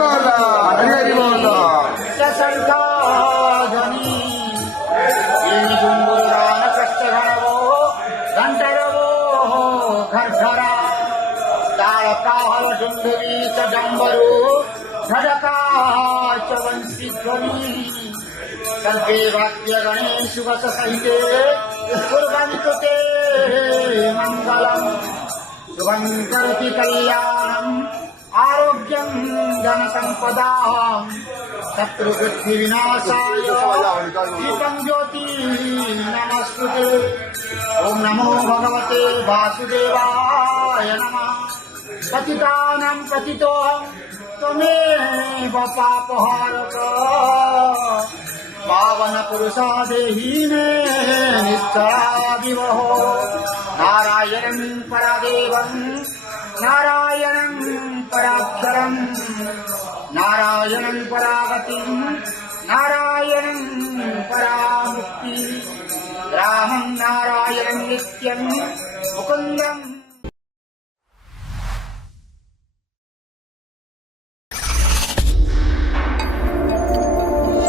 हरी बोल संख्याधनी जुंबुरान कष्टघनवो घंटरवो घरघरा ताळकाहल डुंडुरीच डंबरू धडकाच वंशीध्वनी सर्वे वाक्य गणेश वस सहिते कुर्वन्तु मंगलम शुभं करोति कल्याणम् आरोग्यं धन संपदा शत्रुबुद्धि विनाशाय दीपं ज्योति नमस्तुते। ओम नमो भगवते वासुदेवाय नमः। पतितानां पतितोऽहं त्वमेव पापहारक पावन पुरुषा देहि मे निश्चलादिवहो। नारायणं परदेवं नारायणं पराक्षरं नारायणं परागतिं नारायणं परामुक्ति रामं नारायणं नित्यं मुकुन्दं